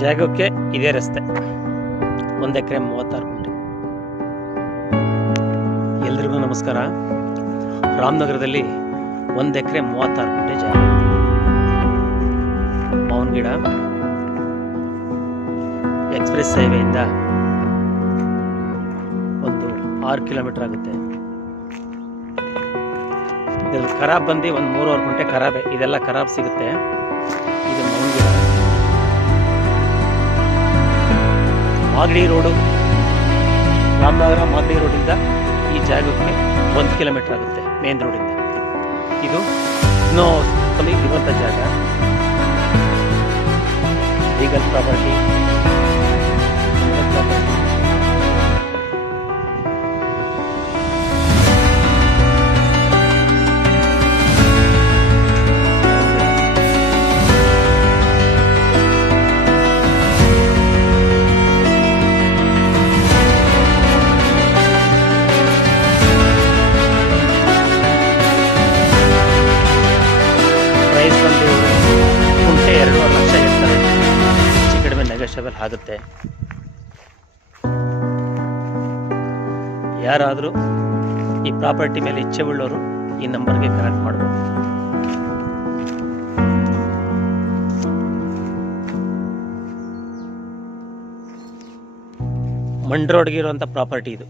ಜಾಗಕ್ಕೆ ಇದೇ ರಸ್ತೆ. 1 ಎಕರೆ 36 ಗುಂಟೆ. ಎಲ್ರಿಗೂ ನಮಸ್ಕಾರ. ರಾಮನಗರದಲ್ಲಿ 1 ಎಕರೆ 36 ಗುಂಟೆ ಜಾಗ. ಮಾವಿನ ಗಿಡ. ಎಕ್ಸ್ಪ್ರೆಸ್ ಹೈವೇಯಿಂದ ಒಂದು 6 ಕಿಲೋಮೀಟರ್ ಆಗುತ್ತೆ. ಇದರಲ್ಲಿ ಖರಾಬ್ ಬಂದು ಒಂದು 3.5 ಗುಂಟೆ ಖರಾಬೆ. ಇದೆಲ್ಲ ಖರಾಬ್ ಸಿಗುತ್ತೆ. ಇದು ಮಾವಿನ ಗಿಡ. ಮಾಗಡಿ ರೋಡು, ರಾಮನಗರ ಮಾಗಡಿ ರೋಡಿಂದ ಈ ಜಾಗಕ್ಕೆ 1 ಕಿಲೋಮೀಟರ್ ಆಗುತ್ತೆ ಮೇನ್ ರೋಡಿಂದ. ಇದು ಇನ್ನೂ ಇರುವಂಥ ಜಾಗ. Legal property. ಪ್ರೈಸ್ ಬಂದು ಗುಂಟೆ 2.5 ಲಕ್ಷ ಇರ್ತಾರೆ. ಹೆಚ್ಚು ಕಡಿಮೆ ನೆಗೋಷಿಯಬಲ್ ಆಗುತ್ತೆ. ಯಾರಾದರೂ ಈ ಪ್ರಾಪರ್ಟಿ ಮೇಲೆ ಇಚ್ಛೆ ಉಳ್ಳವರು ಈ ನಂಬರ್ಗೆ ಕನೆಕ್ಟ್ ಮಾಡ್ಬೋದು. ಮಂಡ್ ರೋಡ್ಗೆ ಇರುವಂಥ ಪ್ರಾಪರ್ಟಿ ಇದು.